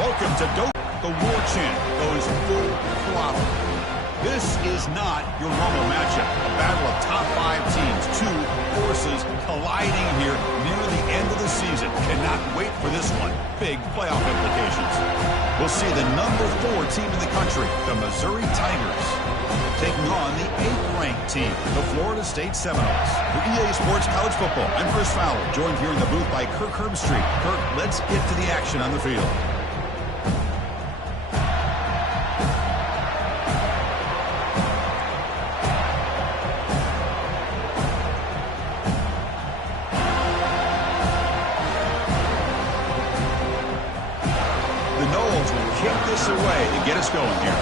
Welcome to Dope. The war chant goes full throttle. This is not your normal matchup. A battle of top 5 teams. 2 forces colliding here near the end of the season. Cannot wait for this one. Big playoff implications. We'll see the number 4 team in the country, the Missouri Tigers, taking on the 8th-ranked team, the Florida State Seminoles. For EA Sports College Football, I'm Chris Fowler, joined here in the booth by Kirk Herbstreit. Kirk, let's get to the action on the field. Kick this away to get us going here.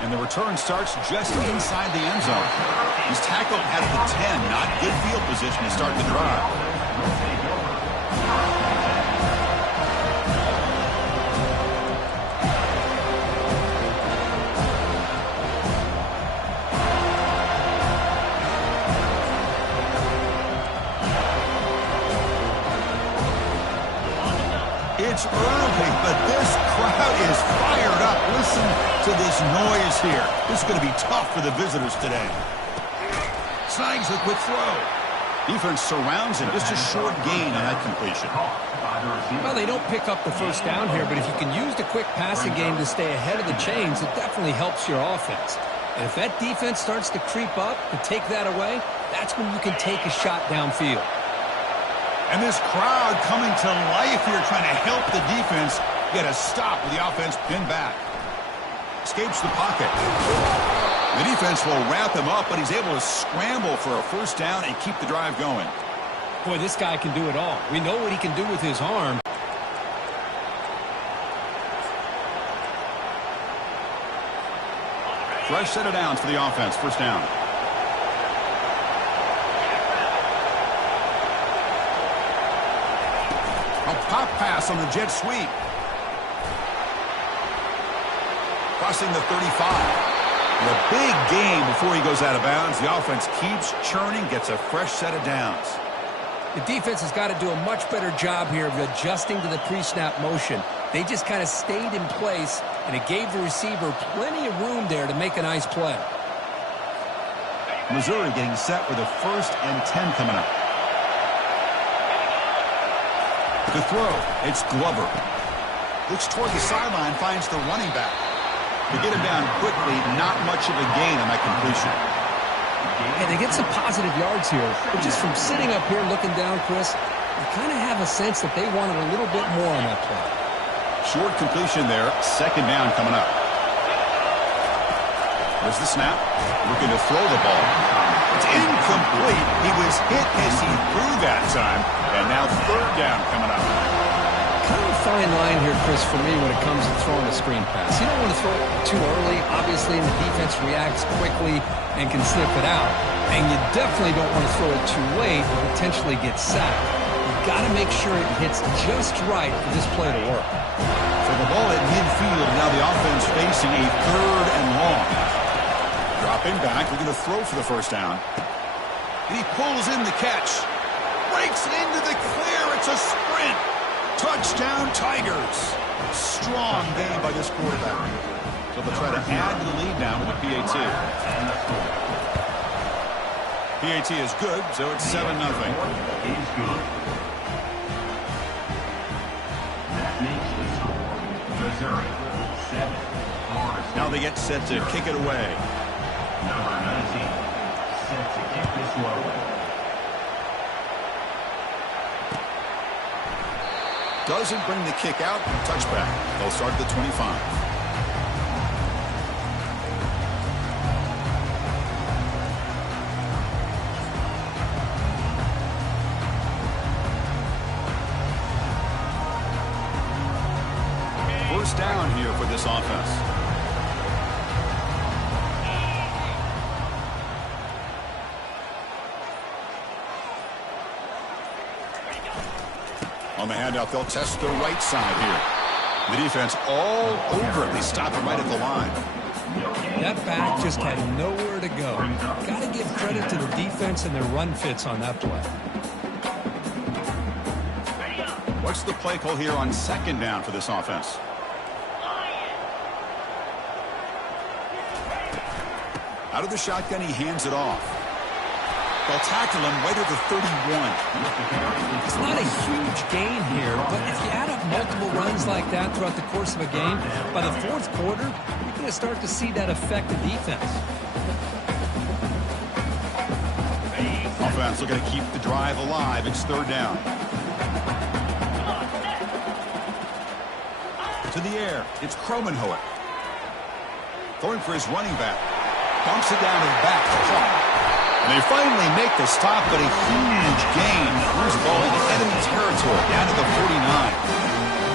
And the return starts just inside the end zone. He's tackled at the 10, not good field position to start the drive. It's early, but this crowd is fired up. Listen to this noise here. This is going to be tough for the visitors today. Snags the quick throw. Defense surrounds him. Just a short gain on that completion. Well, they don't pick up the first down here, but if you can use the quick passing game to stay ahead of the chains, it definitely helps your offense. And if that defense starts to creep up to take that away, that's when you can take a shot downfield. And this crowd coming to life here, trying to help the defense get a stop with the offense pinned back. Escapes the pocket. The defense will wrap him up, but he's able to scramble for a first down and keep the drive going. Boy, this guy can do it all. We know what he can do with his arm. Fresh set of downs for the offense. First down. A pop pass on the jet sweep. Crossing the 35. And a big gain before he goes out of bounds. The offense keeps churning, gets a fresh set of downs. The defense has got to do a much better job here of adjusting to the pre-snap motion. They just kind of stayed in place, and it gave the receiver plenty of room there to make a nice play. Missouri getting set with a 1st and 10 coming up. The throw, it's Glover. Looks toward the sideline, finds the running back. To get him down quickly, not much of a gain on that completion. And they get some positive yards here, but just from sitting up here looking down, Chris, I kind of have a sense that they wanted a little bit more on that play. Short completion there, 2nd down coming up. There's the snap, looking to throw the ball. It's incomplete. He was hit as he threw that time, and now 3rd down coming up. Kind of a fine line here, Chris, for me when it comes to throwing a screen pass. You don't want to throw it too early, obviously, and the defense reacts quickly and can sniff it out. And you definitely don't want to throw it too late and potentially get sacked. You've got to make sure it hits just right for this play to work. So the ball at midfield, now the offense facing a 3rd and long. Dropping back, looking to throw for the first down. And he pulls in the catch. Breaks it into the clear. It's a sprint. Touchdown, Tigers. Strong game by this quarterback. So they'll try to add to the lead now with a PAT. PAT is good, so it's 7-0. Now they get set to kick it away. Number 19, set to kick this one. Doesn't bring the kick out. Touchback. They'll start at the 25. First down here for this offense. On the handoff, they'll test the right side here. The defense all over it. They stop it right at the line. That back just had nowhere to go. Got to give credit to the defense and their run fits on that play. What's the play call here on second down for this offense? Out of the shotgun, he hands it off. They'll tackle him right at the 31. It's not a huge gain here, but if you add up multiple runs like that throughout the course of a game, by the fourth quarter, you're going to start to see that affect the defense. Offense looking to keep the drive alive. It's third down. To the air. It's Kromenhoek. Throwing for his running back. Bumps it down to the back. And they finally make the stop, but a huge gain. Moves the ball into enemy territory, down to the 49.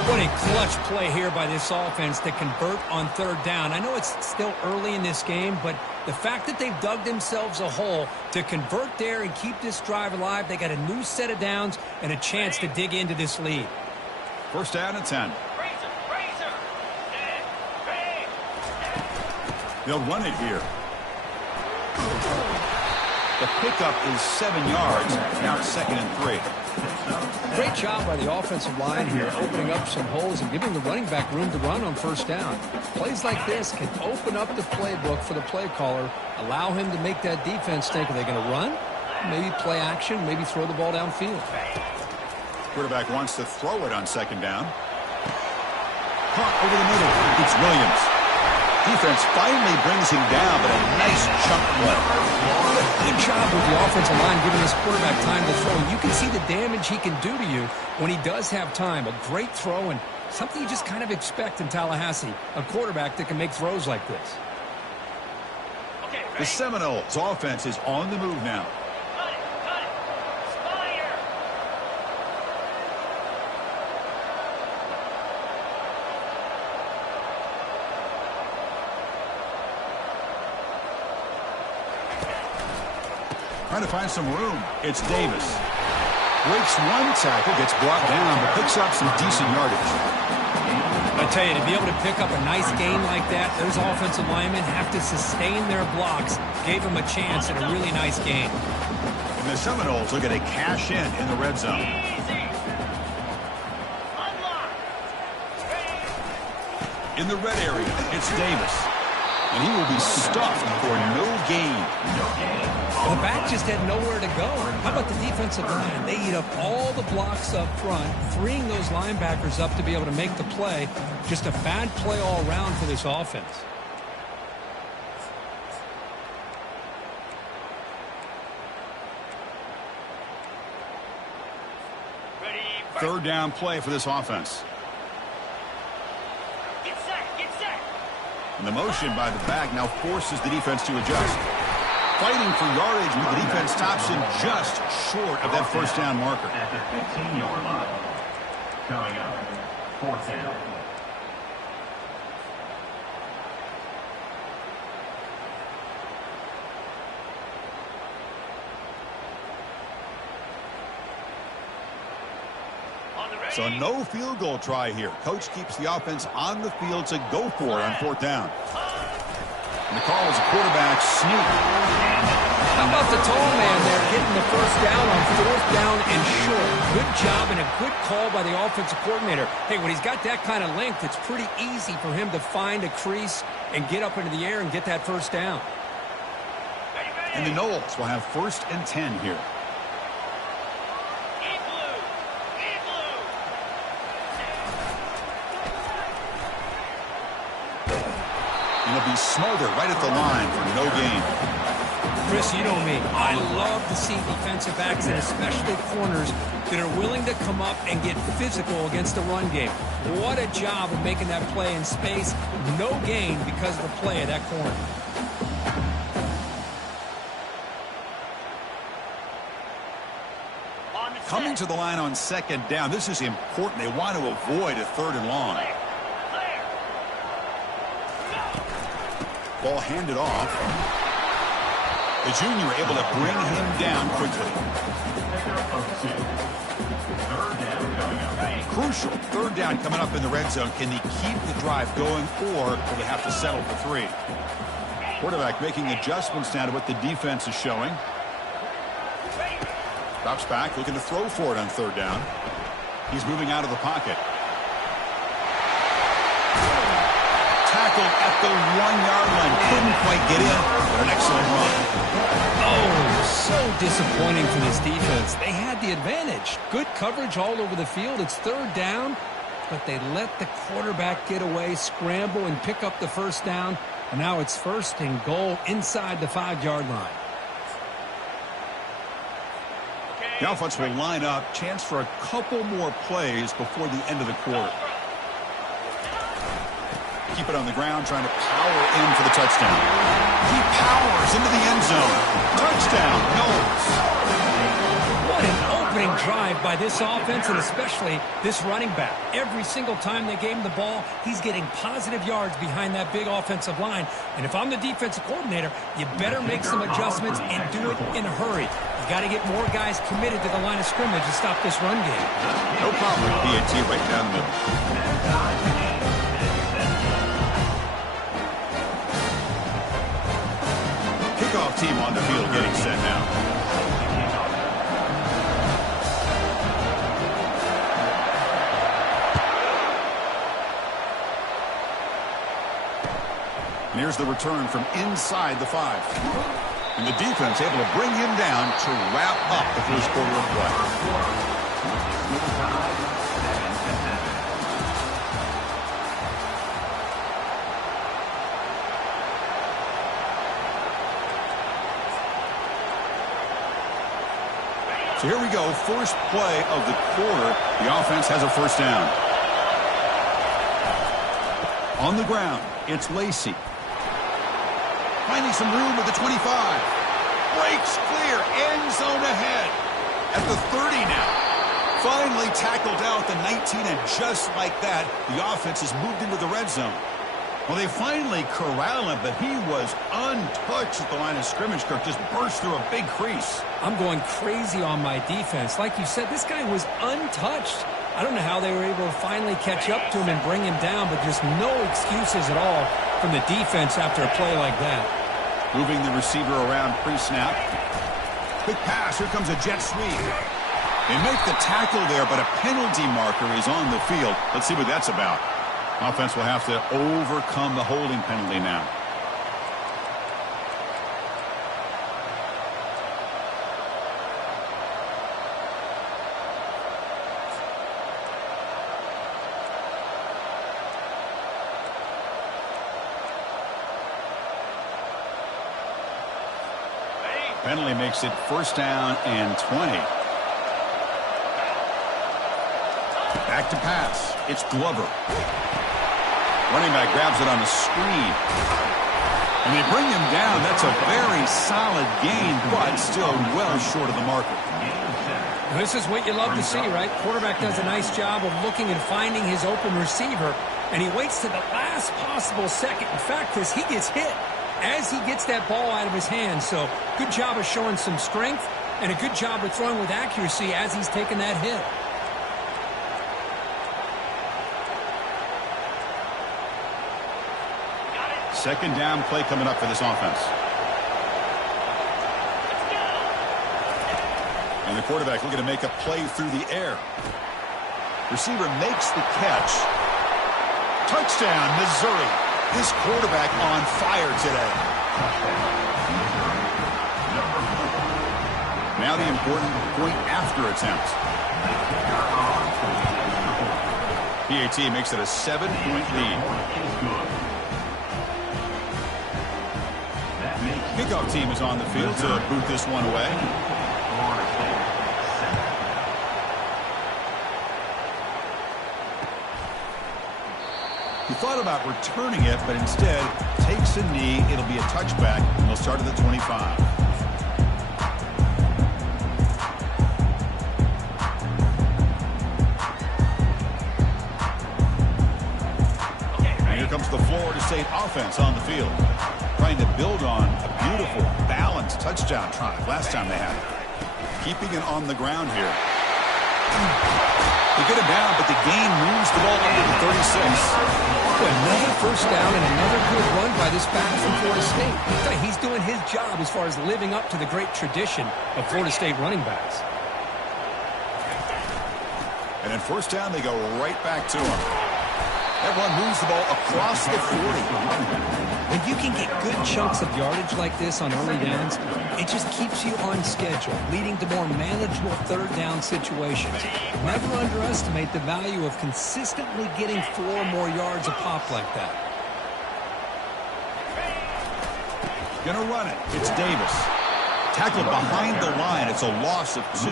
What a clutch play here by this offense to convert on third down. I know it's still early in this game, but the fact that they've dug themselves a hole to convert there and keep this drive alive, they got a new set of downs and a chance to dig into this lead. First down and 10. They'll run it here. The pickup is 7 yards. Now it's 2nd and 3. Great job by the offensive line here, opening up some holes and giving the running back room to run on first down. Plays like this can open up the playbook for the play caller, allow him to make that defense think, are they going to run? Maybe play action, maybe throw the ball downfield. Quarterback wants to throw it on second down. Caught over the middle. It's Williams. Defense finally brings him down, but a nice chunk play. Good job with the offensive line giving his quarterback time to throw. You can see the damage he can do to you when he does have time. A great throw and something you just kind of expect in Tallahassee. A quarterback that can make throws like this. The Seminoles offense is on the move now. Trying to find some room. It's Davis. Breaks one tackle, gets brought down, but picks up some decent yardage. I tell you, to be able to pick up a nice gain like that, those offensive linemen have to sustain their blocks. Gave them a chance at a really nice gain. And the Seminoles are going to cash in the red zone. In the red area, it's Davis. And he will be stuffed for no gain. The back just had nowhere to go. How about the defensive line? They eat up all the blocks up front, freeing those linebackers up to be able to make the play. Just a bad play all around for this offense. Third down play for this offense. And the motion by the back now forces the defense to adjust. Fighting for yardage, but the defense stops him just short of that first down marker. At the 15-yard line. Coming up, fourth down. So no field goal try here. Coach keeps the offense on the field to go for it on fourth down. And the call is a quarterback sneak. How about the tall man there getting the first down on fourth down and short? Good job and a good call by the offensive coordinator. Hey, when he's got that kind of length, it's pretty easy for him to find a crease and get up into the air and get that first down. And the Noles will have 1st and 10 here. And he'll be smothered right at the line for no gain. Chris, you know me. I love to see defensive backs and especially corners that are willing to come up and get physical against the run game. What a job of making that play in space. No gain because of the play of that corner. Coming to the line on second down. This is important. They want to avoid a 3rd and long. Ball handed off. The junior able to bring him down quickly. Third down coming up. Crucial. Third down coming up in the red zone. Can they keep the drive going, or will they have to settle for 3? Quarterback making adjustments now to what the defense is showing. Drops back, looking to throw for it on third down. He's moving out of the pocket. Tackled at the 1-yard line. Couldn't quite get in, but an excellent run. Oh, so disappointing for this defense. They had the advantage. Good coverage all over the field. It's third down, but they let the quarterback get away, scramble, and pick up the first down. And now it's first and goal inside the 5-yard line. The offense will line up. Chance for a couple more plays before the end of the quarter. Keep it on the ground, trying to power in for the touchdown. He powers into the end zone. Touchdown, Knowles. What an opening drive by this offense, and especially this running back. Every single time they gave him the ball, he's getting positive yards behind that big offensive line. And if I'm the defensive coordinator, you better make some adjustments and do it in a hurry. You got to get more guys committed to the line of scrimmage to stop this run game. No problem with PAT right down the middle. Kickoff team on the field getting set now. And here's the return from inside the 5. And the defense able to bring him down to wrap up the first quarter of play. So here we go, first play of the quarter. The offense has a first down. On the ground, it's Lacey. Finding some room at the 25. Breaks clear, end zone ahead. At the 30 now. Finally tackled down at the 19, and just like that, the offense has moved into the red zone. Well, they finally corral him, but he was untouched at the line of scrimmage. Kirk just burst through a big crease. I'm going crazy on my defense. Like you said, this guy was untouched. I don't know how they were able to finally catch up to him and bring him down, but just no excuses at all from the defense after a play like that. Moving the receiver around pre-snap. Quick pass. Here comes a jet sweep. They make the tackle there, but a penalty marker is on the field. Let's see what that's about. Offense will have to overcome the holding penalty now. Penalty makes it first down and 20. Back to pass. It's Glover. Running back grabs it on the screen. And they bring him down. That's a very solid gain, but still well short of the marker. This is what you love to see, right? Quarterback does a nice job of looking and finding his open receiver, and he waits to the last possible second. In fact, as he gets hit, as he gets that ball out of his hands. So good job of showing some strength and a good job of throwing with accuracy as he's taking that hit. Second down play coming up for this offense. And the quarterback looking to make a play through the air. Receiver makes the catch. Touchdown, Missouri. This quarterback on fire today. Now the important point after attempt. PAT makes it a 7-point lead. Kickoff team is on the field to boot this one away. He thought about returning it, but instead takes a knee. It'll be a touchback, and they'll start at the 25. And here comes the Florida State offense on the field, trying to build on a beautiful, balanced touchdown drive last time they had it. Keeping it on the ground here. They get him down, but the gain moves the ball under the 36. Another first down and another good run by this back from Florida State. He's doing his job as far as living up to the great tradition of Florida State running backs. And in first down, they go right back to him. That one moves the ball across the 40. When you can get good chunks of yardage like this on early downs, it just keeps you on schedule, leading to more manageable third down situations. Never underestimate the value of consistently getting 4 more yards a pop like that. Gonna run it. It's Davis. Tackled behind the line. It's a loss of 2.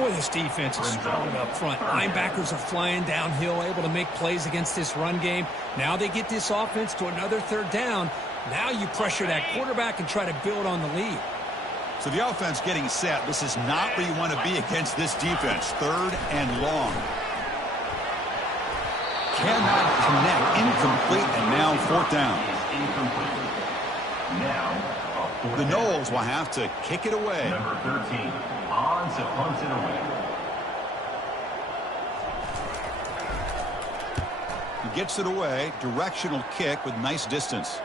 Boy, this defense is strong up front. Linebackers are flying downhill, able to make plays against this run game. Now they get this offense to another third down. Now you pressure that quarterback and try to build on the lead. So the offense getting set. This is not where you want to be against this defense. Third and long. Cannot connect. Incomplete, and now fourth down. The Noles will have to kick it away. Number 13, on to punt it away. He gets it away. Directional kick with nice distance.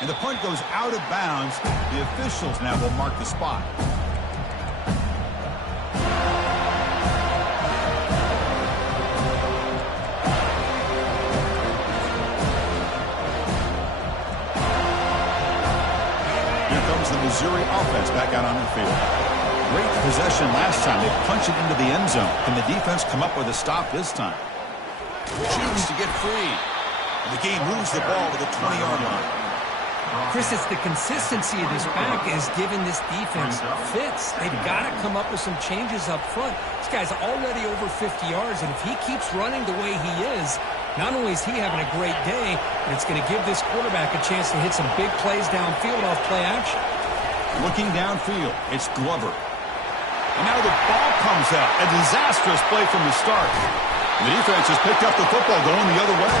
And the punt goes out of bounds. The officials now will mark the spot. The Missouri offense back out on the field. Great possession last time. They punched it into the end zone. Can the defense come up with a stop this time? Shoots to get free. The game moves the ball to the 20-yard line. Chris, it's the consistency of this back is giving this defense fits. They've got to come up with some changes up front. This guy's already over 50 yards, and if he keeps running the way he is, not only is he having a great day, but it's going to give this quarterback a chance to hit some big plays downfield off play action. Looking downfield, it's Glover. And now the ball comes out. A disastrous play from the start. And the defense has picked up the football going the other way.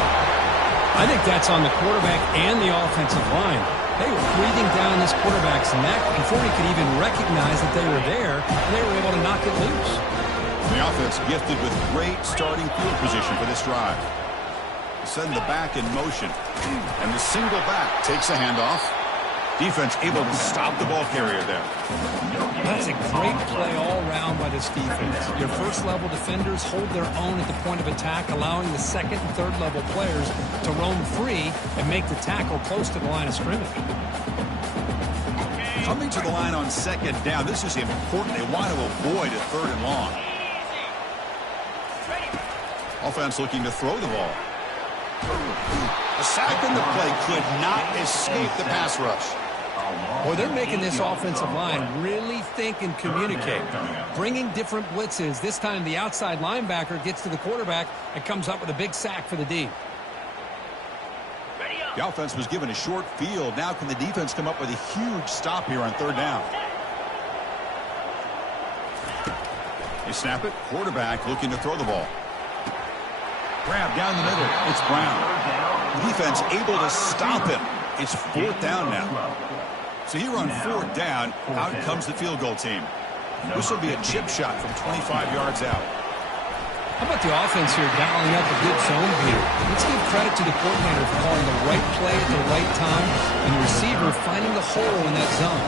I think that's on the quarterback and the offensive line. They were breathing down this quarterback's neck before he could even recognize that they were there, and they were able to knock it loose. The offense gifted with great starting field position for this drive. Send the back in motion. And the single back takes a handoff. Defense able to stop the ball carrier there. That's a great play all around by this defense. Your first-level defenders hold their own at the point of attack, allowing the second and third-level players to roam free and make the tackle close to the line of scrimmage. Coming to the line on second down. This is important. They want to avoid a third and long. Offense looking to throw the ball. A sack in the play could not escape the pass rush. Boy, they're making this offensive line really think and communicate. Bringing different blitzes. This time the outside linebacker gets to the quarterback and comes up with a big sack for the D. The offense was given a short field. Now can the defense come up with a huge stop here on third down? They snap it. Quarterback looking to throw the ball. Grab down the middle. It's Brown. The defense able to stop him. It's fourth down now. So here on fourth down, out comes the field goal team. This will be a chip shot from 25 yards out. How about the offense here dialing up a good zone here? Let's give credit to the coordinator for calling the right play at the right time and the receiver finding the hole in that zone.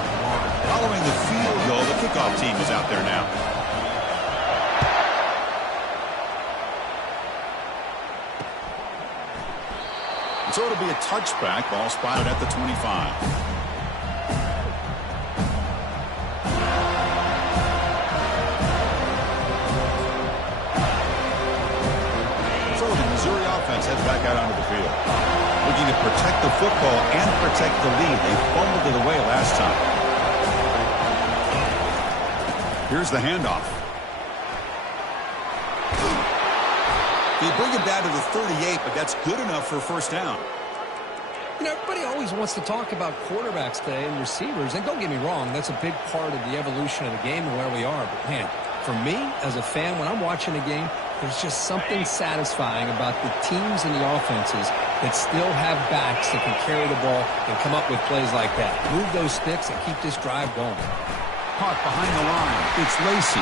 Following the field goal, the kickoff team is out there now. So it'll be a touchback. Ball spotted at the 25. Heads back out onto the field. Looking to protect the football and protect the lead. They fumbled it away last time. Here's the handoff. They bring him down to the 38, but that's good enough for a first down. You know, everybody always wants to talk about quarterbacks today and receivers, and don't get me wrong, that's a big part of the evolution of the game and where we are. But, man, for me, as a fan, when I'm watching a game, there's just something satisfying about the teams and the offenses that still have backs that can carry the ball and come up with plays like that. Move those sticks and keep this drive going. Caught behind the line. It's Lacey.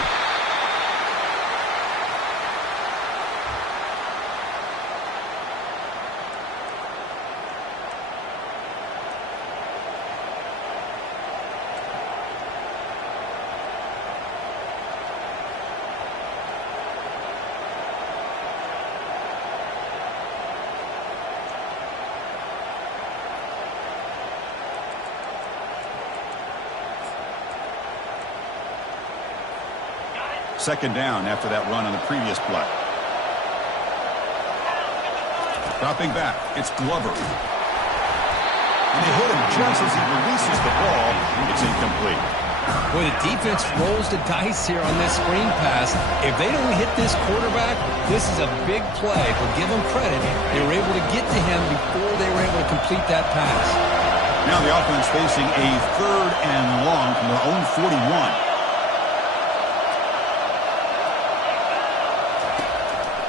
Second down after that run on the previous play. Dropping back, it's Glover. And they hit him just as he releases the ball. It's incomplete. Boy, the defense rolls the dice here on this screen pass. If they don't hit this quarterback, this is a big play. But give them credit. They were able to get to him before they were able to complete that pass. Now the offense facing a 3rd and long from their own 41.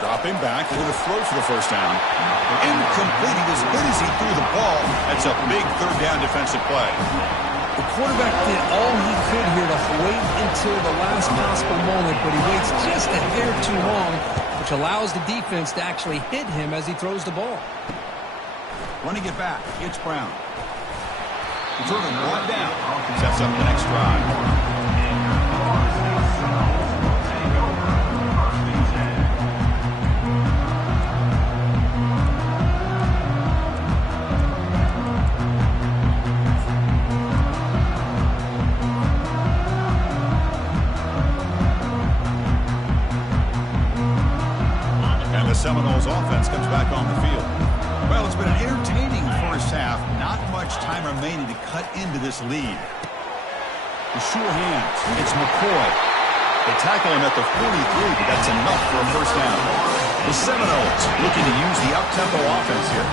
Dropping back, they're going to throw for the first down. Incomplete. He was hit as he threw the ball. That's a big 3rd down defensive play. The quarterback did all he could here to wait until the last possible moment, but he waits just a hair too long, which allows the defense to actually hit him as he throws the ball. Running it back, it's Brown. He threw him right down. Sets up the next drive. Seminoles offense comes back on the field. Well, it's been an entertaining first half. Not much time remaining to cut into this lead. The sure hands. It's McCoy. They tackle him at the 43, but that's enough for a first down. The Seminoles looking to use the up-tempo offense here.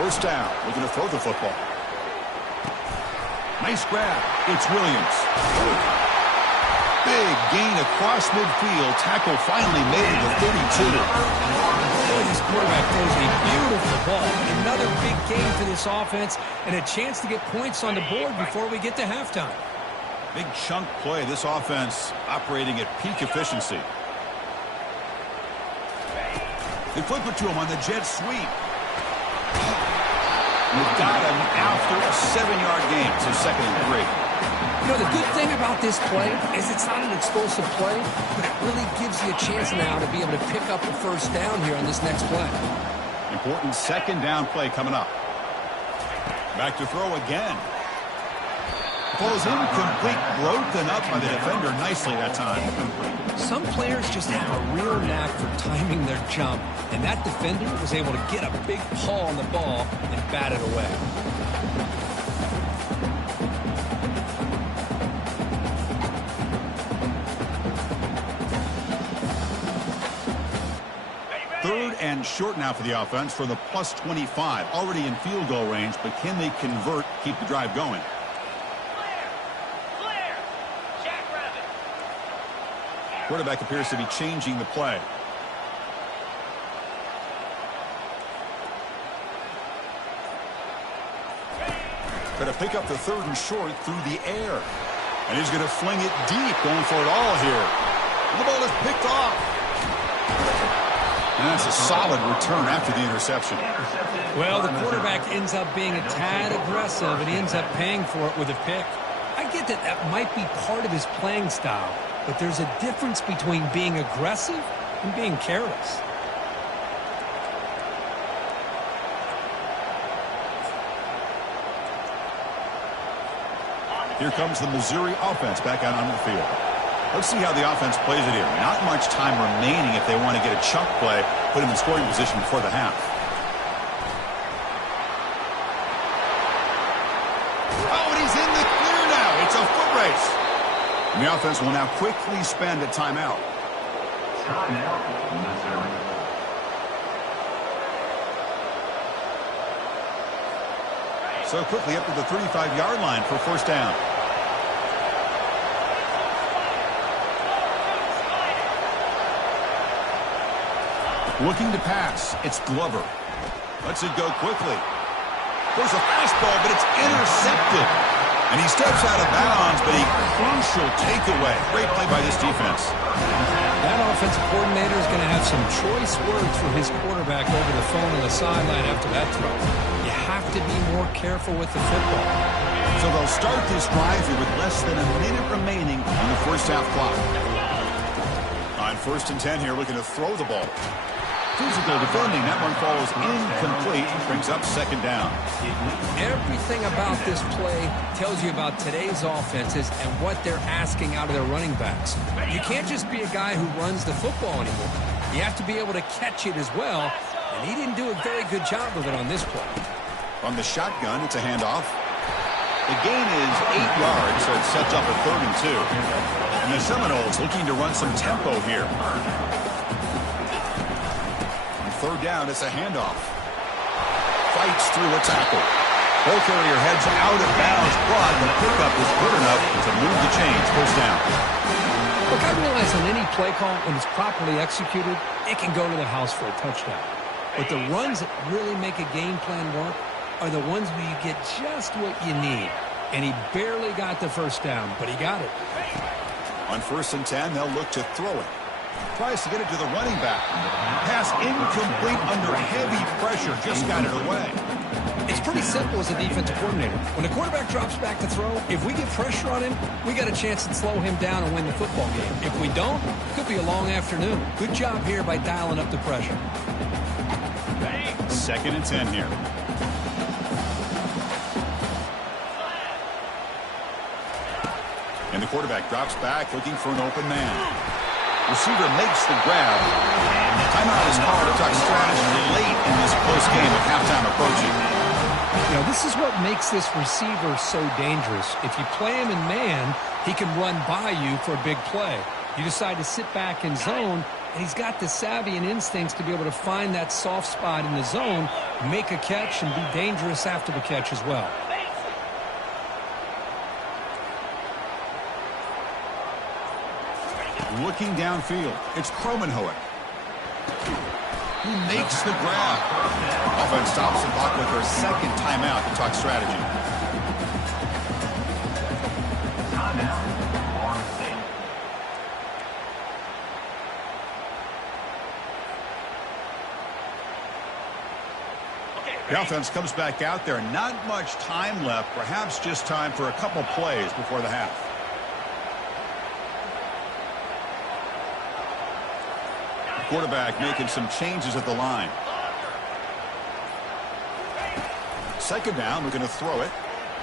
First down. Looking to throw the football. Nice grab. It's Williams. Big gain across midfield. Tackle finally made at the 32. Boy, this quarterback throws a beautiful ball. Another big gain for this offense and a chance to get points on the board before we get to halftime. Big chunk play. This offense operating at peak efficiency. They flip it to him on the jet sweep. We've got him after a 7-yard gain, so 2nd and 3. You know, the good thing about this play is it's not an explosive play, but it really gives you a chance now to be able to pick up the first down here on this next play. Important 2nd down play coming up. Back to throw again. Falls incomplete, broken up by the defender nicely that time. Some players just have a real knack for timing their jump, and that defender was able to get a big paw on the ball and bat it away. Third and short now for the offense for the plus 25. Already in field goal range, but can they convert, keep the drive going? Clear. Jack Rabbit. Quarterback appears to be changing the play. Going to pick up the 3rd and short through the air. And he's going to fling it deep, going for it all here. And the ball is picked off. And that's a solid return after the interception. Well, the quarterback ends up being a tad aggressive, and he ends up paying for it with a pick. I get that that might be part of his playing style, but there's a difference between being aggressive and being careless. Here comes the Missouri offense back out on the field. Let's see how the offense plays it here. Not much time remaining if they want to get a chunk play, put him in scoring position before the half. Oh, and he's in the clear now. It's a foot race. And the offense will now quickly spend a timeout. Timeout, Missouri. So quickly up to the 35-yard line for first down. Looking to pass. It's Glover. Lets it go quickly. There's a fastball, but it's intercepted. And he steps out of bounds, but a crucial takeaway. Great play by this defense. That offensive coordinator is going to have some choice words for his quarterback over the phone on the sideline after that throw. You have to be more careful with the football. So they'll start this drive here with less than a minute remaining on the first half clock. On 1st and 10 here, looking to throw the ball. Physical defending. That one falls incomplete. Brings up second down. Everything about this play tells you about today's offenses and what they're asking out of their running backs. You can't just be a guy who runs the football anymore. You have to be able to catch it as well, and he didn't do a very good job of it on this play. From the shotgun, it's a handoff. The gain is 8 yards, so it sets up a 3rd and 2. And the Seminoles looking to run some tempo here. On 3rd down, it's a handoff. Fights through a tackle. Ball carrier heads out of bounds, but the pickup is good enough to move the chains. First down. Look, I realize on any play call, when it's properly executed, it can go to the house for a touchdown. But the runs that really make a game plan work are the ones where you get just what you need. And he barely got the first down, but he got it. On 1st and 10, they'll look to throw it. Tries to get it to the running back. Pass incomplete under heavy pressure. Just got it away. It's pretty simple as a defensive coordinator. When the quarterback drops back to throw, if we get pressure on him, we got a chance to slow him down and win the football game. If we don't, it could be a long afternoon. Good job here by dialing up the pressure. 2nd and 10 here. And the quarterback drops back looking for an open man. Receiver makes the grab. Timeout is called to talk strategy late in this close game with halftime approaching. You know, this is what makes this receiver so dangerous. If you play him in man, he can run by you for a big play. You decide to sit back in zone, and he's got the savvy and instincts to be able to find that soft spot in the zone, make a catch, and be dangerous after the catch as well. Looking downfield, it's Kromenhoek. He makes the grab. Offense stops the clock with their 2nd timeout to talk strategy. The offense comes back out there. Not much time left. Perhaps just time for a couple plays before the half. Quarterback making some changes at the line. 2nd down, we're going to throw it.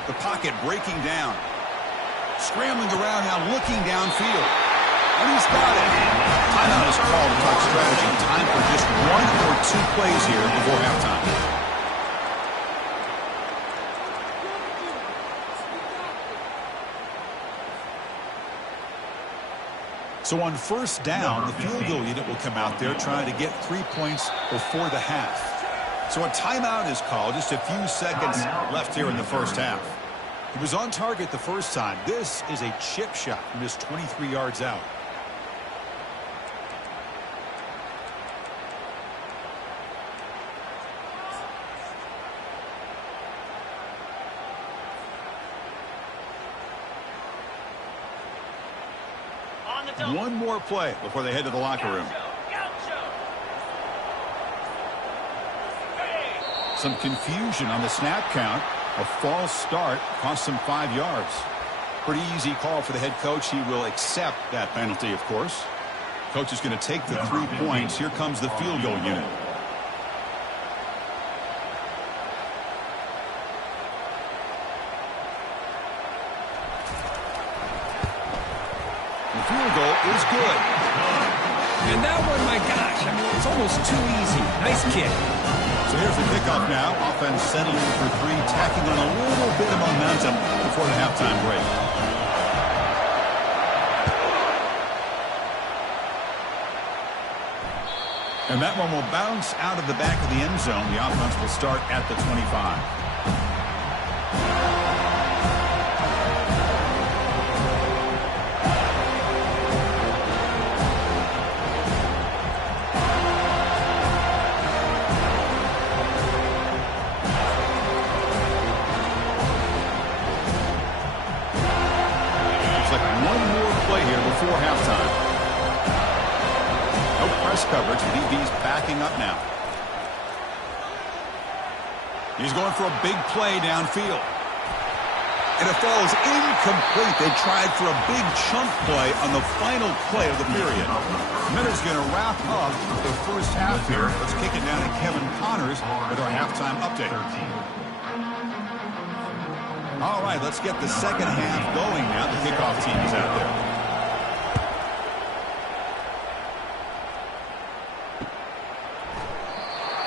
The pocket breaking down. Scrambling around now, looking downfield. And he's got it. Timeout is called to talk strategy. Time for just 1 or 2 plays here before halftime. So on 1st down, the field goal unit will come out there trying to get 3 points before the half. So a timeout is called. Just a few seconds left here in the first half. He was on target the first time. This is a chip shot from just 23 yards out. One more play before they head to the locker room. Some confusion on the snap count. A false start cost him 5 yards. Pretty easy call for the head coach. He will accept that penalty, of course. Coach is going to take the 3 points. Here comes the field goal unit. The field goal is good. And that one, my gosh, I mean, it's almost too easy. Nice kick. So here's the kickoff now. Offense settling for 3, tacking on a little bit of momentum before the halftime break. And that one will bounce out of the back of the end zone. The offense will start at the 25. Before halftime. No press coverage. The DB's backing up now. He's going for a big play downfield. And it falls incomplete. They tried for a big chunk play on the final play of the period. Miller's going to wrap up the first half here. Let's kick it down to Kevin Connors with our halftime update. All right, let's get the second half going now. The kickoff team is out there.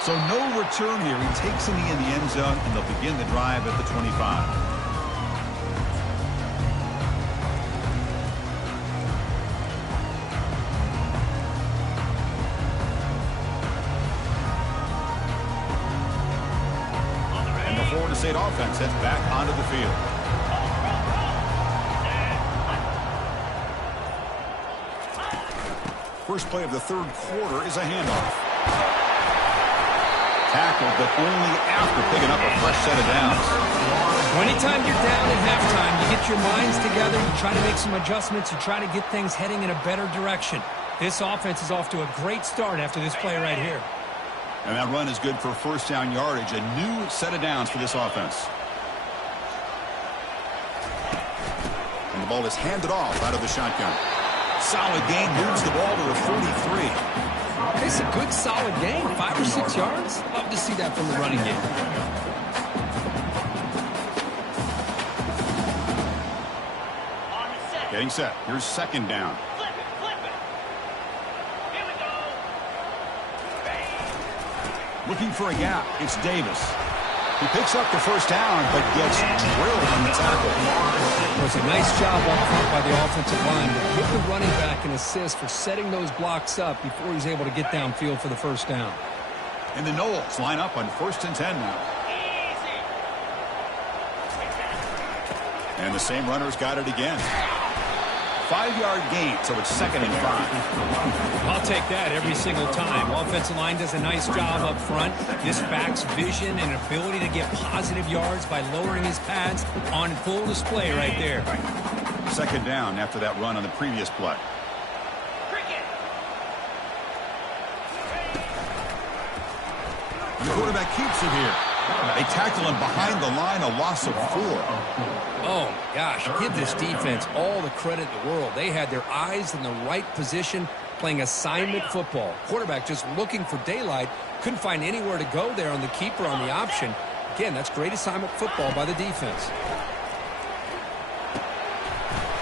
So no return here. He takes it in the end zone, and they'll begin the drive at the 25. Florida State offense heads back onto the field. First play of the third quarter is a handoff. Tackled, but only after picking up a fresh set of downs. Anytime you're down at halftime, you get your minds together, you try to make some adjustments, you try to get things heading in a better direction. This offense is off to a great start after this play right here. And that run is good for first down yardage. A new set of downs for this offense. And the ball is handed off out of the shotgun. Solid gain, moves the ball to the 43. It's a good solid gain, 5 or 6 yards. Love to see that from the running game. Getting set. Here's second down. Looking for a gap. It's Davis. He picks up the first down, but gets drilled on the tackle. It was a nice job up front by the offensive line to give the running back an assist for setting those blocks up before he's able to get downfield for the first down. And the Knowles line up on 1st and 10 now. And the same runner's got it again. 5-yard gain, so it's 2nd and 5. I'll take that every single time. Offensive line does a nice job up front. This back's vision and ability to get positive yards by lowering his pads on full display right there. 2nd down after that run on the previous play. The quarterback keeps it here. They tackle him behind the line, a loss of 4. Oh, my gosh. Give this defense all the credit in the world. They had their eyes in the right position playing assignment football. Quarterback just looking for daylight. Couldn't find anywhere to go there on the keeper on the option. Again, that's great assignment football by the defense.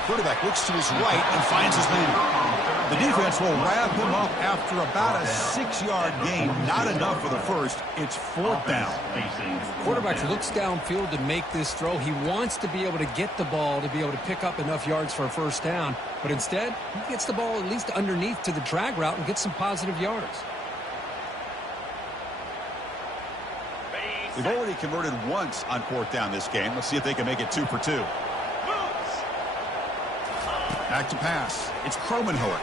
Quarterback looks to his right and finds his man. The defense will wrap him up after about a 6-yard gain. Not enough for the first. It's 4th down. Quarterback looks downfield to make this throw. He wants to be able to get the ball to be able to pick up enough yards for a first down. But instead, he gets the ball at least underneath to the drag route and gets some positive yards. They've already converted once on 4th down this game. Let's see if they can make it 2 for 2. Back to pass. It's Kromenhoek.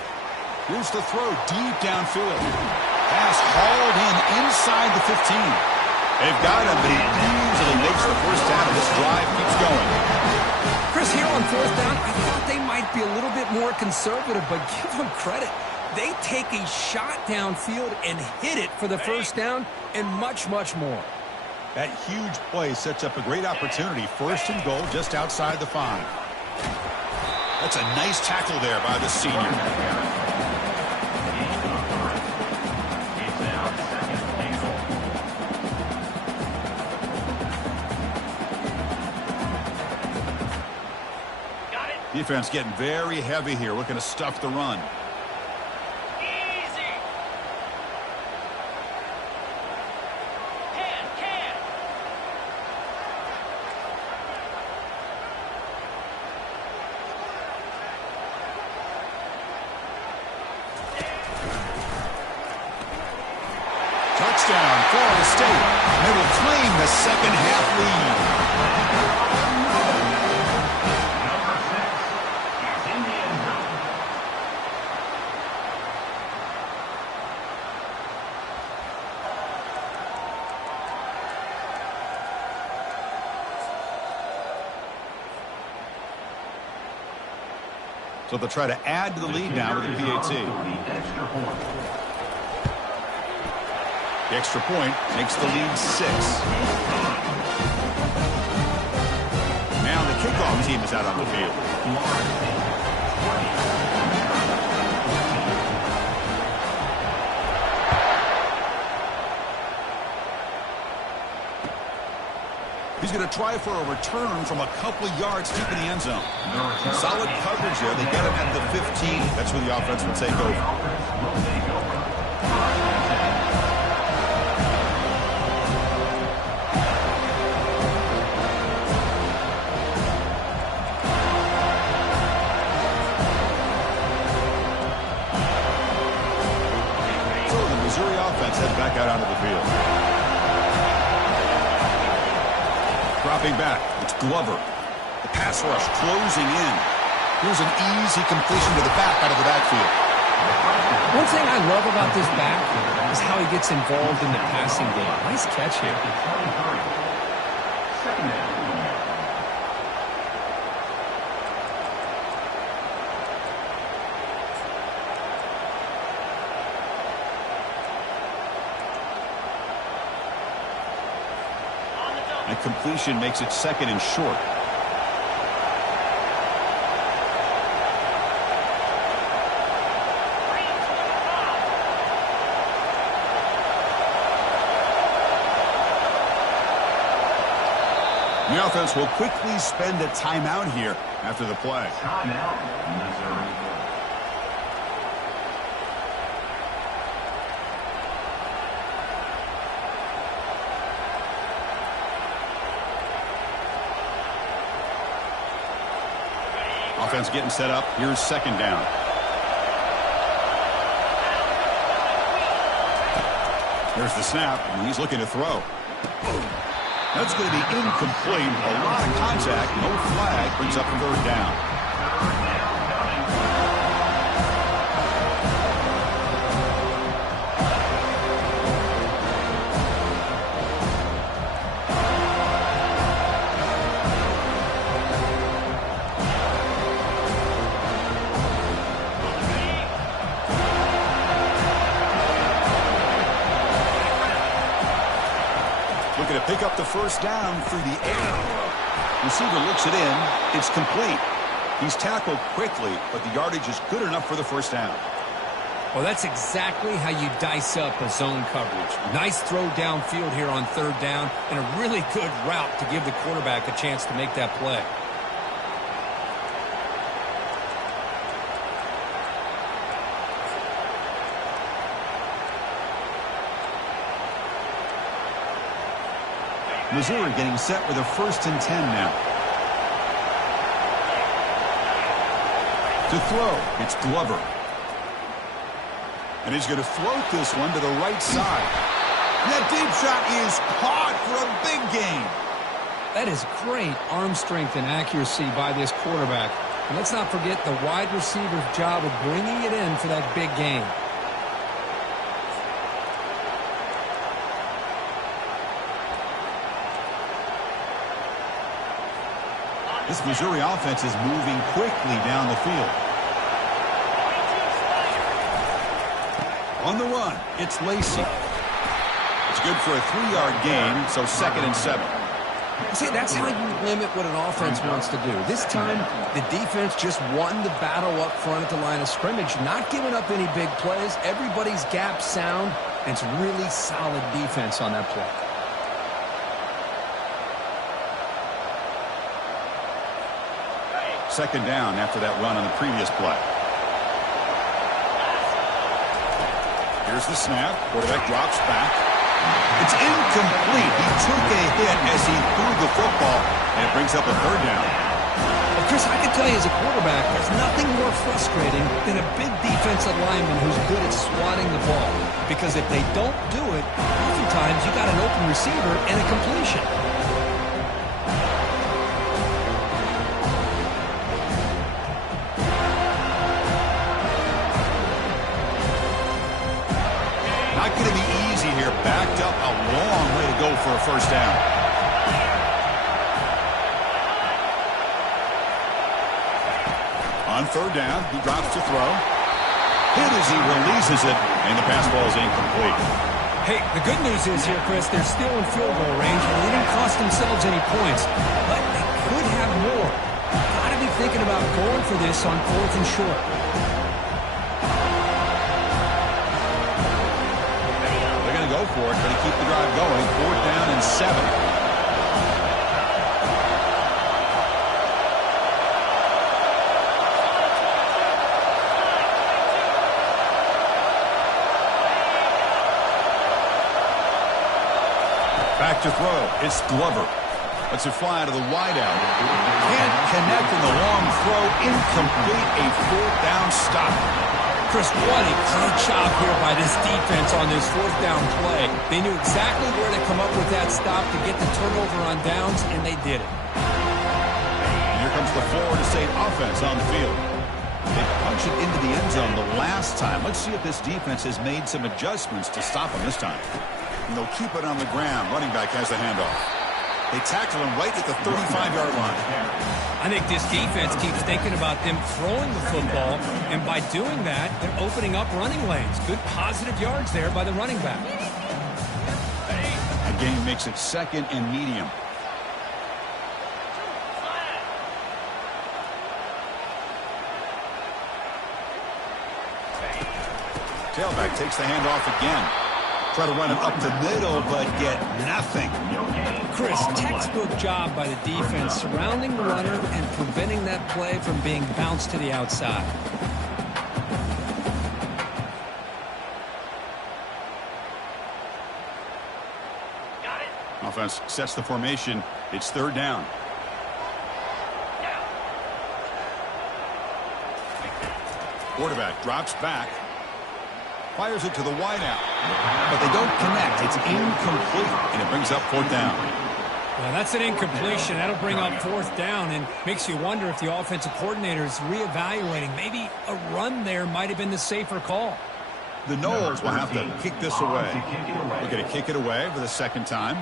Here's the throw deep downfield. Pass hauled in inside the 15. They've got him, but he easily makes the first down, and this drive keeps going. Chris, here on 4th down, I thought they might be a little bit more conservative, but give them credit. They take a shot downfield and hit it for the first down and much, much more. That huge play sets up a great opportunity. 1st and goal just outside the 5. That's a nice tackle there by the senior. Defense getting very heavy here, looking to stuff the run. Touchdown, Florida State. They will claim the second half lead. So they'll try to add to the lead now with the PAT. The extra point makes the lead 6. Now down. The kickoff team is out on the field. He's going to try for a return from a couple of yards deep in the end zone. Solid coverage there. They get him at the 15. That's where the offense will take over. So the Missouri offense heads back out onto the field. Dropping back, it's Glover. The pass rush closing in. Here's an easy completion to the back out of the backfield. One thing I love about this back is how he gets involved in the passing game. Nice catch here. And completion makes it second and short. The offense will quickly spend a timeout here after the play. Timeout, Missouri. Offense getting set up. Here's second down. There's the snap, and he's looking to throw. That's going to be incomplete. A lot of contact. No flag. Brings up third down. Looking to pick up the first down through the air. Receiver looks it in. It's complete. He's tackled quickly, but the yardage is good enough for the first down. Well, that's exactly how you dice up a zone coverage. Nice throw downfield here on third down, and a really good route to give the quarterback a chance to make that play. Missouri getting set with a 1st and 10 now. To throw, it's Glover. And he's going to float this one to the right side. And that deep shot is caught for a big gain. That is great arm strength and accuracy by this quarterback. And let's not forget the wide receiver's job of bringing it in for that big gain. This Missouri offense is moving quickly down the field. On the run, it's Lacey. It's good for a 3-yard gain, so 2nd and 7. See, that's how you limit what an offense wants to do. This time, the defense just won the battle up front at the line of scrimmage, not giving up any big plays. Everybody's gap sound, and it's really solid defense on that play. Second down after that run on the previous play. Here's the snap. Quarterback drops back. It's incomplete. He took a hit as he threw the football, and it brings up a third down. Well, Chris, I can tell you as a quarterback, there's nothing more frustrating than a big defensive lineman who's good at swatting the ball. Because if they don't do it, oftentimes you got an open receiver and a completion. Not going to be easy here. Backed up a long way to go for a first down. On third down, he drops to throw. Hit as he releases it, and the pass ball is incomplete. Hey, the good news is here, Chris, they're still in field goal range, and they didn't cost themselves any points. But they could have more. Got to be thinking about going for this on 4th and short. They're going to go for it, but to keep the drive going. 4th down and 7. Back to throw. It's Glover. Lets it fly to the wideout. Can't connect in the long throw. Incomplete. A 4th down stop. Chris, what a great job here by this defense on this 4th down play. They knew exactly where to come up with that stop to get the turnover on downs, and they did it. And here comes the Florida State offense on the field. They punched it into the end zone the last time. Let's see if this defense has made some adjustments to stop them this time. And they'll keep it on the ground. Running back has the handoff. They tackle him right at the 35-yard line. I think this defense keeps thinking about them throwing the football, and by doing that, they're opening up running lanes. Good positive yards there by the running back. That game makes it 2nd and medium. Tailback takes the handoff again. Try to run it up the middle, but get nothing. Chris, textbook job by the defense surrounding the runner and preventing that play from being bounced to the outside. Got it. Offense sets the formation. It's 3rd down. Quarterback drops back. Fires it to the wideout. But they don't connect. It's incomplete. And it brings up 4th down. Well, that's an incompletion. That'll bring up 4th down and makes you wonder if the offensive coordinator is reevaluating. Maybe a run there might have been the safer call. The Noles will have to kick this away. We're going to kick it away for the 2nd time.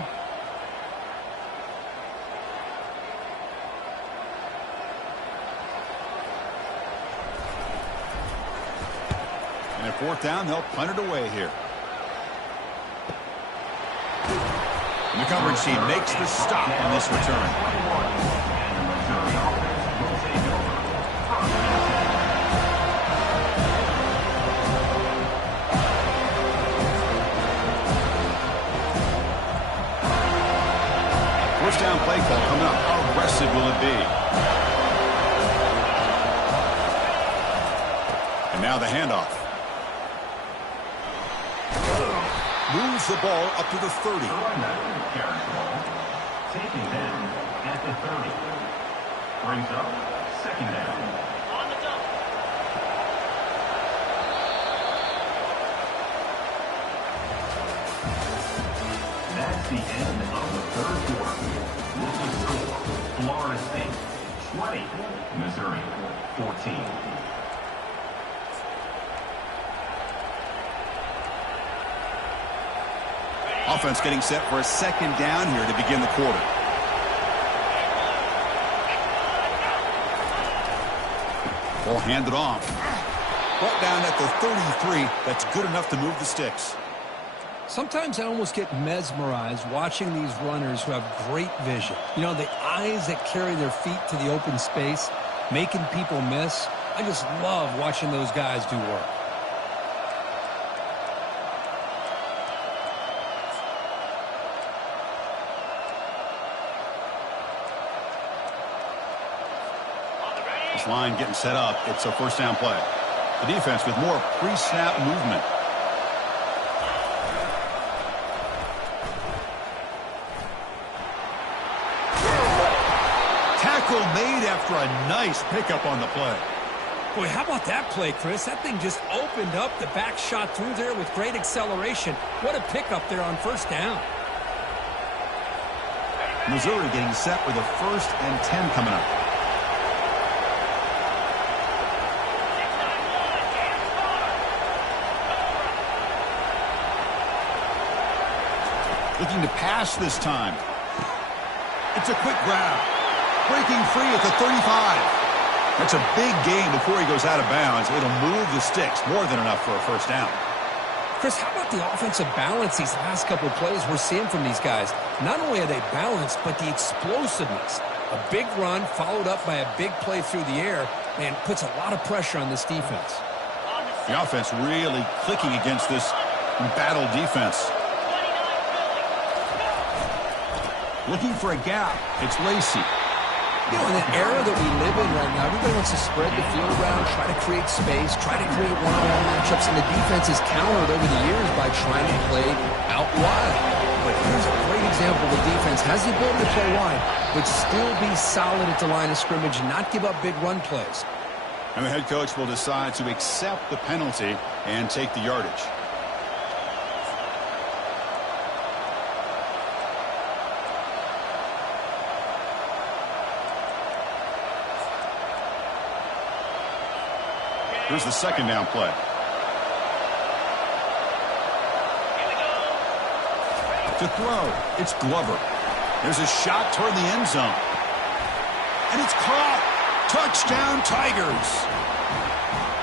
And at 4th down, they'll punt it away here. And the coverage team makes the stop on this return. First down play call coming up. How aggressive will it be? And now the handoff. Moves the ball up to the 30. Taking them at the 30. Brings up 2nd down. On the double. That's the end of the 3rd quarter. With the score, Florida State 20, Missouri 14. Offense getting set for a 2nd down here to begin the quarter. Ball handed off. Brought down at the 33. That's good enough to move the sticks. Sometimes I almost get mesmerized watching these runners who have great vision. You know, the eyes that carry their feet to the open space, making people miss. I just love watching those guys do work. This line getting set up. It's a 1st down play. The defense with more pre-snap movement. Tackle made after a nice pickup on the play. Boy, how about that play, Chris? That thing just opened up. The back shot through there with great acceleration. What a pickup there on 1st down. Missouri getting set with a 1st and 10 coming up. Looking to pass this time. It's a quick grab. Breaking free at the 35. That's a big gain before he goes out of bounds. It'll move the sticks. More than enough for a 1st down. Chris, how about the offensive balance these last couple of plays we're seeing from these guys? Not only are they balanced, but the explosiveness. A big run followed up by a big play through the air, and puts a lot of pressure on this defense. The offense really clicking against this battle defense. Looking for a gap. It's Lacey. You know, in the era that we live in right now, everybody wants to spread the field around, try to create space, try to create one-on-one matchups, and the defense is countered over the years by trying to play out wide. But here's a great example. The defense has the ability to play wide, but still be solid at the line of scrimmage and not give up big run plays. And the head coach will decide to accept the penalty and take the yardage. Here's the second down play. To throw, it's Glover. There's a shot toward the end zone. And it's caught. Touchdown, Tigers.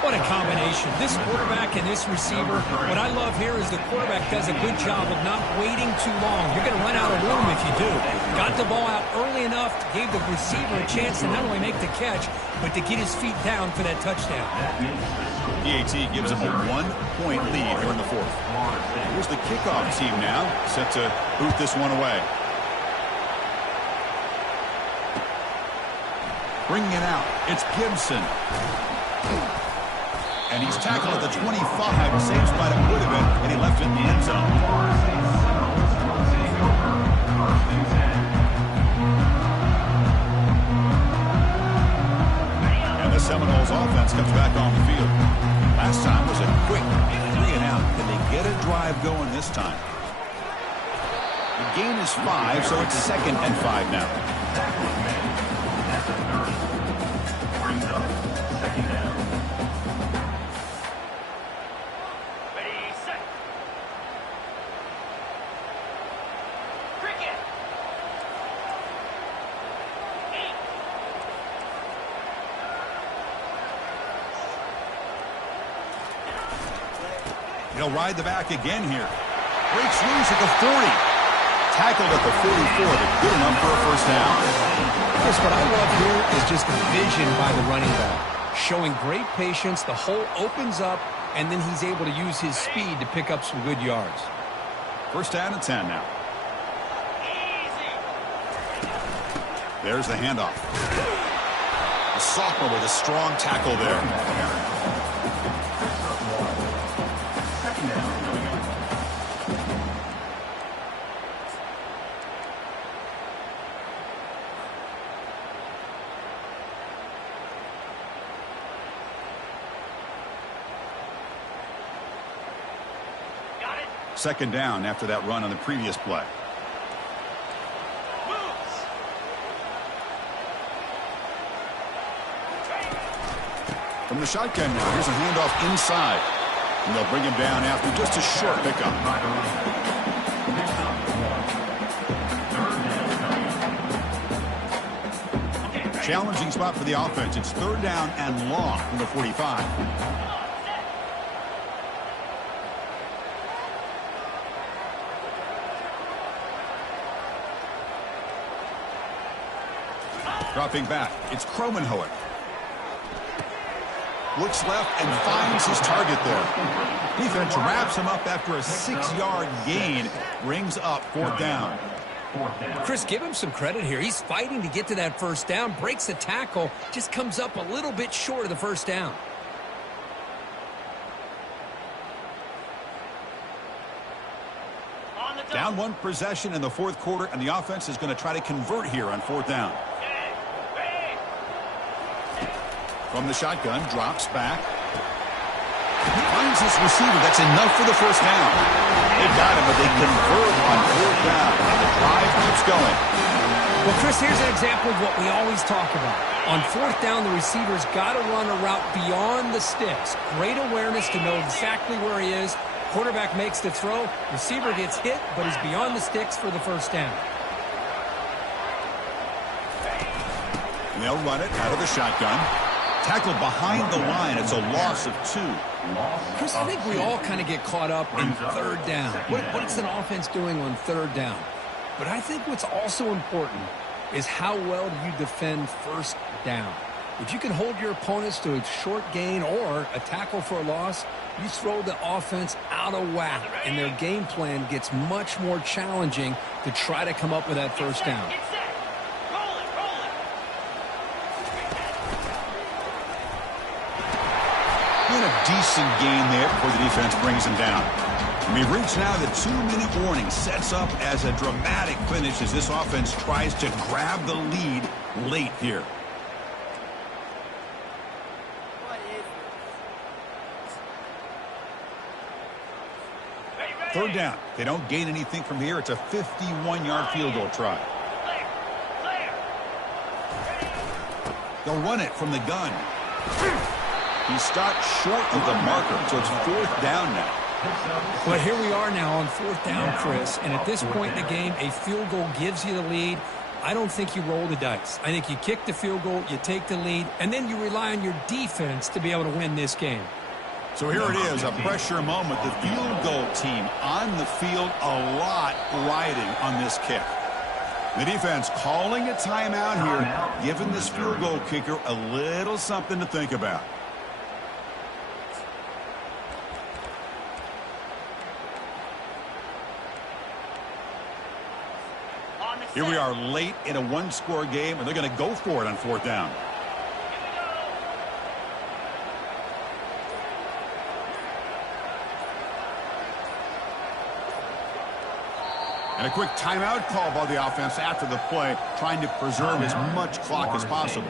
What a combination. This quarterback and this receiver. What I love here is the quarterback does a good job of not waiting too long. You're going to run out of room if you do. Got the ball out early enough, gave the receiver a chance to not only make the catch, but to get his feet down for that touchdown. PAT gives him a 1-point lead here in the fourth. Here's the kickoff team now, set to boot this one away. Bringing it out, it's Gibson. And he's tackled at the 25, same spot it would have been, and he left it in the end zone. And the Seminoles offense comes back on the field. Last time was a quick 3-and-out. Can they get a drive going this time? The gain is 5, so it's 2nd and 5 now. Brings up 2nd down. Ready, set. Cricket. 8. He'll ride the back again here. Breaks loose at the 40. Tackled at the 44, but good enough for a first down. Chris, what I love here is just the vision by the running back. Showing great patience, the hole opens up, and then he's able to use his speed to pick up some good yards. First down and 10 now. Easy. There's the handoff. The sophomore with a strong tackle there. Second down coming up. Got it. Second down after that run on the previous play. Moves. From the shotgun now, here's a handoff inside. And they'll bring him down after just a short pickup. Challenging spot for the offense. It's 3rd down and long from the 45. Dropping back, it's Kromenhoek. Looks left and finds his target there. Defense wraps him up after a 6-yard gain. Brings up 4th down. Chris, give him some credit here. He's fighting to get to that first down, breaks the tackle, just comes up a little bit short of the first down. On the double. Down 1 possession in the 4th quarter, and the offense is going to try to convert here on 4th down. Okay. Ready. From the shotgun, drops back. Finds his receiver. That's enough for the first down. They've got him, but they convert on 4th down. And the drive keeps going. Well, Chris, here's an example of what we always talk about. On 4th down, the receiver's got to run a route beyond the sticks. Great awareness to know exactly where he is. Quarterback makes the throw. Receiver gets hit, but is beyond the sticks for the first down. And they'll run it out of the shotgun. Tackled behind the line. It's a loss of 2. Chris, I think we all kind of get caught up in 3rd down. What's an offense doing on 3rd down? But I think what's also important is how well do you defend first down. If you can hold your opponents to a short gain or a tackle for a loss, you throw the offense out of whack, and their game plan gets much more challenging to try to come up with that first down. Get set. Roll it, roll it. And a decent gain there before the defense brings him down. We've reached now the 2-minute warning. Sets up as a dramatic finish as this offense tries to grab the lead late here. Third down. They don't gain anything from here. It's a 51-yard field goal try. Clear, clear. They'll run it from the gun. He stopped short of the marker, so it's fourth down now. But here we are now on fourth down, Chris, and at this point in the game, a field goal gives you the lead. I don't think you roll the dice. I think you kick the field goal, you take the lead, and then you rely on your defense to be able to win this game. So here it is, a pressure moment. The field goal team on the field, a lot riding on this kick. The defense calling a timeout here, giving this field goal kicker a little something to think about. Here we are late in a one-score game, and they're going to go for it on fourth down. And a quick timeout call by the offense after the play, trying to preserve as much clock as possible.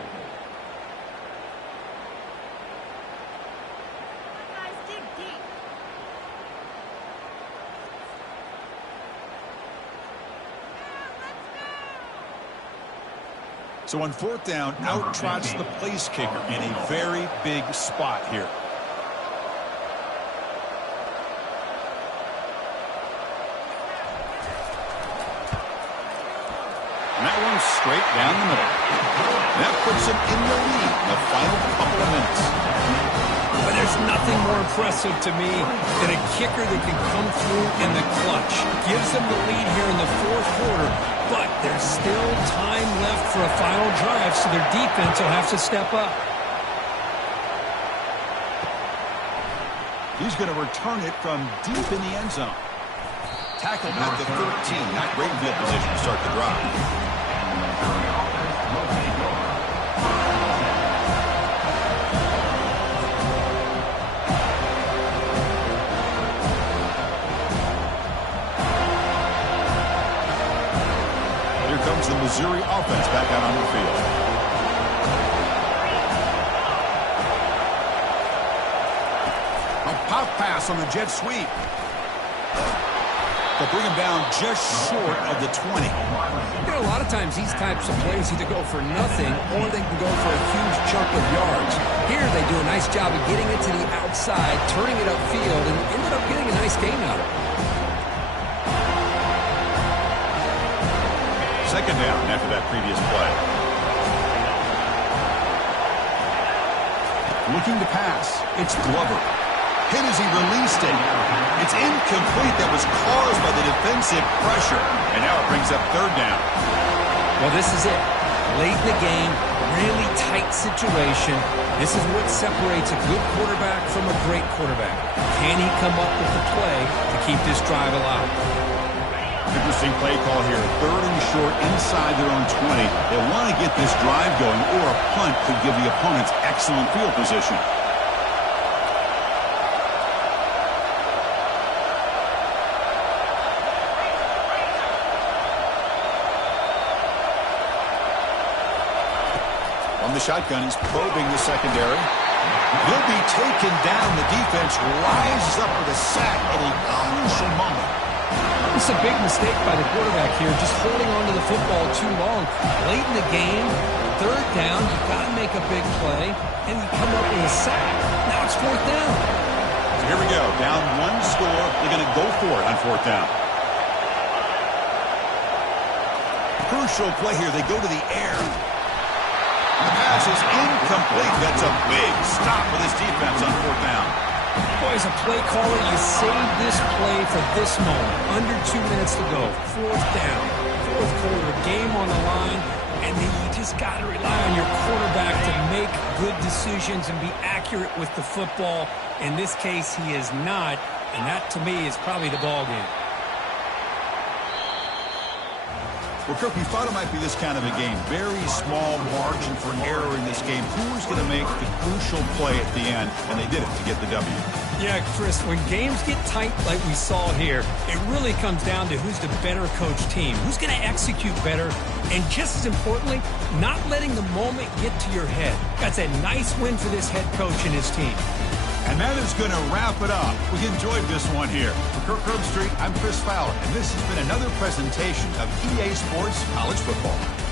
So on fourth down, out trots the place kicker in a very big spot here. And that one's straight down the middle. That puts him in the lead in the final couple of minutes. But there's nothing more impressive to me than a kicker that can come through in the clutch. Gives them the lead here in the fourth quarter, but there's still time left for a final drive, so their defense will have to step up. He's going to return it from deep in the end zone. Tackled at the 13. Not great field position to start the drive. Here comes the Missouri offense back out on the field. A pop pass on the jet sweep. They'll bring him down just short of the 20. You know, a lot of times these types of plays either go for nothing or they can go for a huge chunk of yards. Here they do a nice job of getting it to the outside, turning it upfield, and ended up getting a nice gain out of it. Second down after that previous play. Looking to pass. It's Glover. Hit as he released it. It's incomplete. That was caused by the defensive pressure. And now it brings up third down. Well, this is it. Late in the game, really tight situation. This is what separates a good quarterback from a great quarterback. Can he come up with the play to keep this drive alive? Interesting play call here. Third and short inside their own 20. They want to get this drive going, or a punt could give the opponents excellent field position. On the shotgun, he's probing the secondary. He'll be taken down. The defense rises up with a sack at a crucial moment. It's a big mistake by the quarterback here, just holding on to the football too long. Late in the game, third down, you've got to make a big play, and you come up with a sack. Now it's fourth down. So here we go. Down one score. They're going to go for it on fourth down. Crucial play here. They go to the air. The pass is incomplete. That's a big stop for this defense on fourth down. Boy, as a play caller, you saved this play for this moment. Under 2 minutes to go. Fourth down. Fourth quarter. Game on the line. And then you just got to rely on your quarterback to make good decisions and be accurate with the football. In this case, he is not, and that, to me, is probably the ball game. Well, Kirk, we thought it might be this kind of a game. Very small margin for error in this game. Who was going to make the crucial play at the end? And they did it to get the W. Yeah, Chris, when games get tight like we saw here, it really comes down to who's the better coached team, who's going to execute better, and just as importantly, not letting the moment get to your head. That's a nice win for this head coach and his team. And that is going to wrap it up. We enjoyed this one here. For Kirk Herbstreit, I'm Chris Fowler, and this has been another presentation of EA Sports College Football.